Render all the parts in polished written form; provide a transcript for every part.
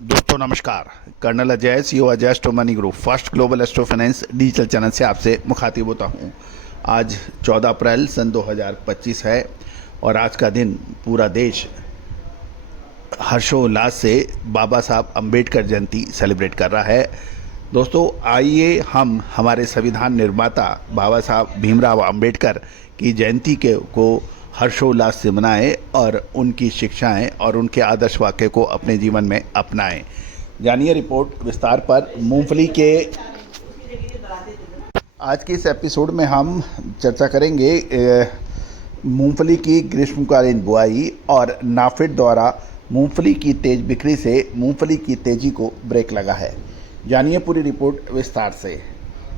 दोस्तों नमस्कार। Colonel Ajay, CEO Ajay astro money group first global astro finance digital channel से आपसे मुखातिब होता हूं। आज 14 अप्रैल सन 2025 है और आज का दिन पूरा देश हर्षोल्लास से बाबा साहब अम्बेडकर जयंती सेलिब्रेट कर रहा है। दोस्तों आइए हम हमारे संविधान निर्माता बाबा साहब भीमराव अम्बेडकर की जयंती को हर्षोल्लास से मनाएं और उनकी शिक्षाएं और उनके आदर्श वाक्य को अपने जीवन में अपनाएं। जानिए रिपोर्ट विस्तार पर। मूंगफली के आज के इस एपिसोड में हम चर्चा करेंगे मूंगफली की ग्रीष्मकालीन बुआई और नाफेड द्वारा मूंगफली की तेज बिक्री से मूंगफली की तेजी को ब्रेक लगा है। जानिए पूरी रिपोर्ट विस्तार से।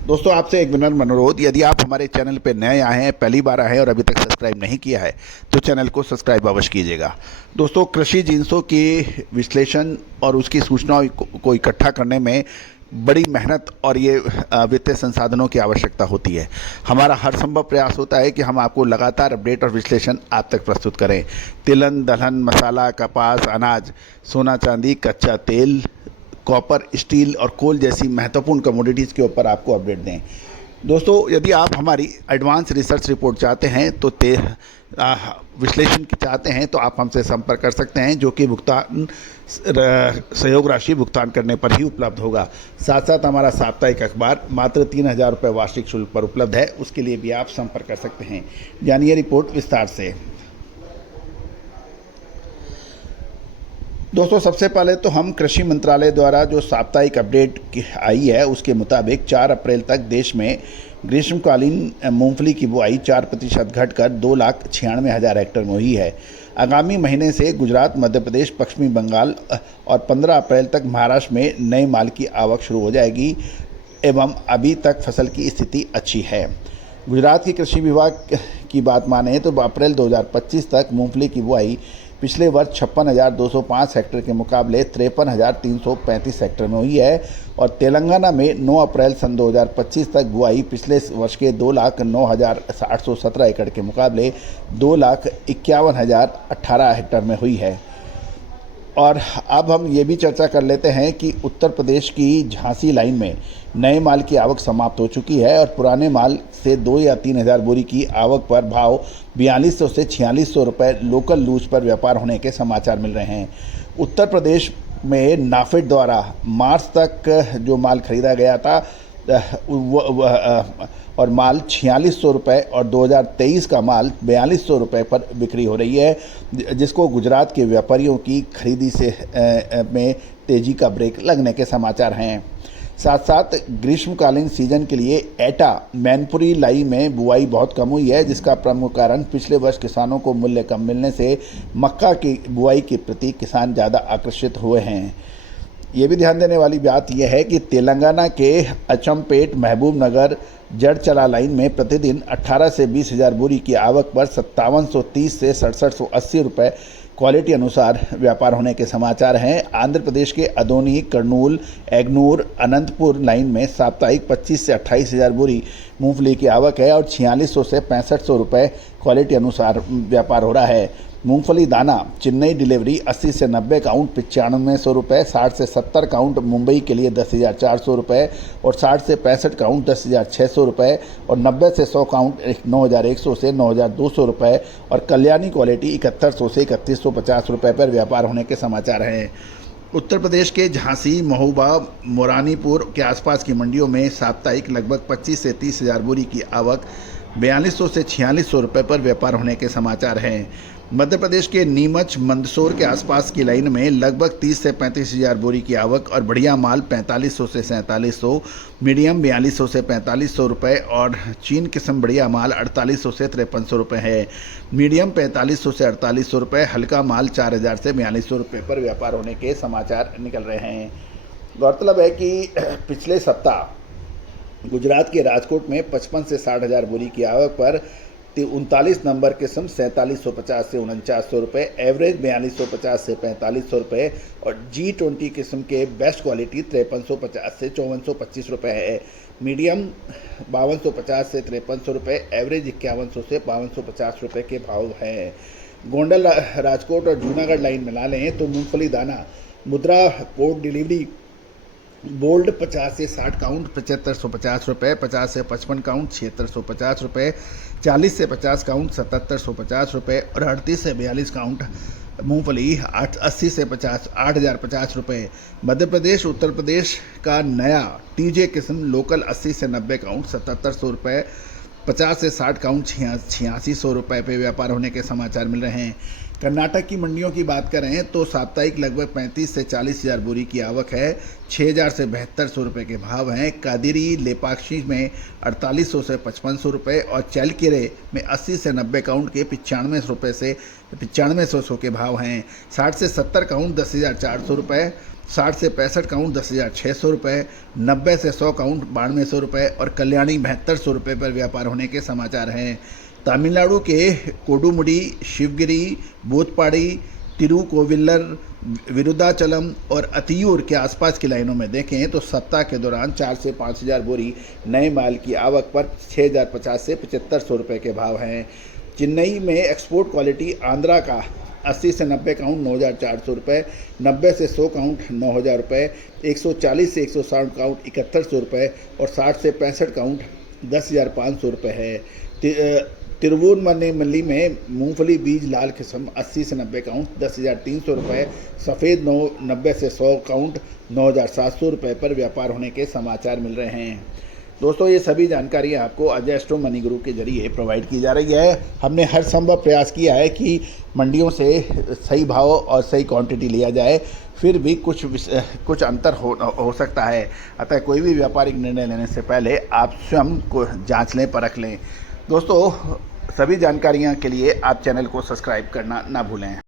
दोस्तों आपसे एक विनम्र अनुरोध, यदि आप हमारे चैनल पर नए आए हैं, पहली बार आए हैं और अभी तक सब्सक्राइब नहीं किया है तो चैनल को सब्सक्राइब अवश्य कीजिएगा। दोस्तों कृषि जिन्सों की विश्लेषण और उसकी सूचनाओं को इकट्ठा करने में बड़ी मेहनत और ये वित्तीय संसाधनों की आवश्यकता होती है। हमारा हर संभव प्रयास होता है कि हम आपको लगातार अपडेट और विश्लेषण आप तक प्रस्तुत करें। तिलहन, दलहन, मसाला, कपास, अनाज, सोना चांदी, कच्चा तेल, कॉपर, स्टील और कोल जैसी महत्वपूर्ण कमोडिटीज़ के ऊपर आपको अपडेट दें। दोस्तों यदि आप हमारी एडवांस रिसर्च रिपोर्ट चाहते हैं तो विश्लेषण की चाहते हैं तो आप हमसे संपर्क कर सकते हैं, जो कि भुगतान सहयोग राशि भुगतान करने पर ही उपलब्ध होगा। साथ साथ हमारा साप्ताहिक अखबार मात्र 3,000 रुपये वार्षिक शुल्क पर उपलब्ध है, उसके लिए भी आप संपर्क कर सकते हैं। जानिए रिपोर्ट विस्तार से। दोस्तों सबसे पहले तो हम कृषि मंत्रालय द्वारा जो साप्ताहिक अपडेट आई है उसके मुताबिक 4 अप्रैल तक देश में ग्रीष्मकालीन मूंगफली की बुआई 4% घटकर 2,96,000 हेक्टेयर में हुई है। आगामी महीने से गुजरात, मध्य प्रदेश, पश्चिमी बंगाल और 15 अप्रैल तक महाराष्ट्र में नए माल की आवक शुरू हो जाएगी एवं अभी तक फसल की स्थिति अच्छी है। गुजरात के कृषि विभाग की बात माने तो अप्रैल 2025 तक मूंगफली की बुआई पिछले वर्ष 56,205 हेक्टेयर के मुकाबले 53,335 हेक्टेयर में हुई है और तेलंगाना में 9 अप्रैल सन 2025 तक बुआई पिछले वर्ष के 2,09,817 एकड़ के मुकाबले 2,51,018 हेक्टेयर में हुई है। और अब हम ये भी चर्चा कर लेते हैं कि उत्तर प्रदेश की झांसी लाइन में नए माल की आवक समाप्त हो चुकी है और पुराने माल से 2 या 3,000 बोरी की आवक पर भाव 4,200 से 4,600 रुपये लोकल लूज पर व्यापार होने के समाचार मिल रहे हैं। उत्तर प्रदेश में नाफेड द्वारा मार्च तक जो माल खरीदा गया था और माल 4,600 रुपये और 2023 का माल 4,200 रुपये पर बिक्री हो रही है, जिसको गुजरात के व्यापारियों की खरीदी से में तेज़ी का ब्रेक लगने के समाचार हैं। साथ साथ ग्रीष्मकालीन सीजन के लिए एटा मैनपुरी लाई में बुआई बहुत कम हुई है, जिसका प्रमुख कारण पिछले वर्ष किसानों को मूल्य कम मिलने से मक्का की बुआई के प्रति किसान ज़्यादा आकर्षित हुए हैं। ये भी ध्यान देने वाली बात यह है कि तेलंगाना के अचमपेट महबूब नगर जड़चला लाइन में प्रतिदिन 18 से 20,000 बोरी की आवक पर 5730 से 6780 रुपये क्वालिटी अनुसार व्यापार होने के समाचार हैं। आंध्र प्रदेश के अदोनी, कर्नूल, एग्नूर, अनंतपुर लाइन में साप्ताहिक 25 से 28,000 बोरी मूंगफली की आवक है और 4600 से 6500 रुपये क्वालिटी अनुसार व्यापार हो रहा है। मूंगफली दाना चेन्नई डिलीवरी 80 से 90 काउंट 9500 रुपये, 60 से 70 काउंट मुंबई के लिए 10,400 रुपये और 60 से 65 काउंट 10,600 रुपये और 90 से 100 काउंट 9,100 से 9,200 रुपये और कल्याणी क्वालिटी 7100 से 3150 रुपये पर व्यापार होने के समाचार हैं। उत्तर प्रदेश के झांसी, महोबा, मोरानीपुर के आसपास की मंडियों में साप्ताहिक लगभग 25 से 30,000 बोरी की आवक 4,200 से 4,600 रुपये पर व्यापार होने के समाचार हैं। मध्य प्रदेश के नीमच, मंदसौर के आसपास की लाइन में लगभग 30 से 35,000 बोरी की आवक और बढ़िया माल 4500 से 4700, मीडियम 4200 से 4500 रुपये और चीन किस्म बढ़िया माल 4800 से 5300 रुपये है। मीडियम 4500 से 4800 रुपये, हल्का माल 4,000 से 4,200 रुपये पर व्यापार होने के समाचार निकल रहे हैं। गौरतलब है कि पिछले सप्ताह गुजरात के राजकोट में 55 से 60,000 बोरी की आवक पर 39 नंबर किस्म 4750 से 4900 रुपये, एवरेज 4250 से 4500 रुपये और G20 किस्म के बेस्ट क्वालिटी 5350 से 5425 रुपये है। मीडियम 5250 से 5300 रुपये, एवरेज 5100 से 5250 रुपये के भाव हैं। गोंडल राजकोट और जूनागढ़ लाइन मिला लें तो मूंगफली दाना मुद्रा पोर्ट डिलीवरी बोल्ड 50 से 60 काउंट 7550 रुपये, 50 से 55 काउंट 7650 रुपये, 40 से 50 काउंट 7750 रुपये और 38 से 42 काउंट मूंगफली 80 से 50 8050 रुपये। मध्य प्रदेश उत्तर प्रदेश का नया टीजे किस्म लोकल 80 से 90 काउंट 7700 रुपये, 50 से 60 काउंट 8600 रुपये पे व्यापार होने के समाचार मिल रहे हैं। कर्नाटक की मंडियों की बात करें तो साप्ताहिक लगभग 35 से 40 हज़ार बोरी की आवक है, 6000 से 7200 रुपये के भाव हैं। कादिरी लेपाक्षी में 4800 से 5500 रुपये और चैलकेरे में 80 से 90 काउंट के 95 रुपये से 9500 के भाव हैं। 60 से 70 काउंट 10,400 रुपये, 60 से 65 काउंट 10,600 रुपये, 90 से 100 काउंट 9200 रुपये और कल्याणी 7200 रुपये पर व्यापार होने के समाचार हैं। तमिलनाडु के कोडुमुडी, शिवगिरी, बोथपाड़ी, तिरुकोविल्लर, विरुदाचलम और अतियूर के आसपास की लाइनों में देखें तो सप्ताह के दौरान 4 से 5,000 बोरी नए माल की आवक पर 6,050 से 7,500 रुपये के भाव हैं। चेन्नई में एक्सपोर्ट क्वालिटी आंध्रा का 80 से 90 काउंट 9,400 रुपये, 90 से 100 काउंट 9,000 रुपये, 140 से 160 काउंट 7,100 रुपये और 60 से 65 काउंट 10,500 रुपये है। तिरुवन्नमलई में मूंगफली बीज लाल किस्म 80 से 90 काउंट 10,300 रुपये, सफ़ेद 90 से 100 काउंट 9,700 रुपये पर व्यापार होने के समाचार मिल रहे हैं। दोस्तों, ये सभी जानकारियाँ आपको अजय एस्ट्रो मनी गुरु के जरिए प्रोवाइड की जा रही है। हमने हर संभव प्रयास किया है कि मंडियों से सही भाव और सही क्वांटिटी लिया जाए, फिर भी कुछ अंतर हो सकता है। अतः कोई भी व्यापारिक निर्णय लेने से पहले आप स्वयं को जांच लें, परख लें। दोस्तों, सभी जानकारियाँ के लिए आप चैनल को सब्सक्राइब करना ना भूलें।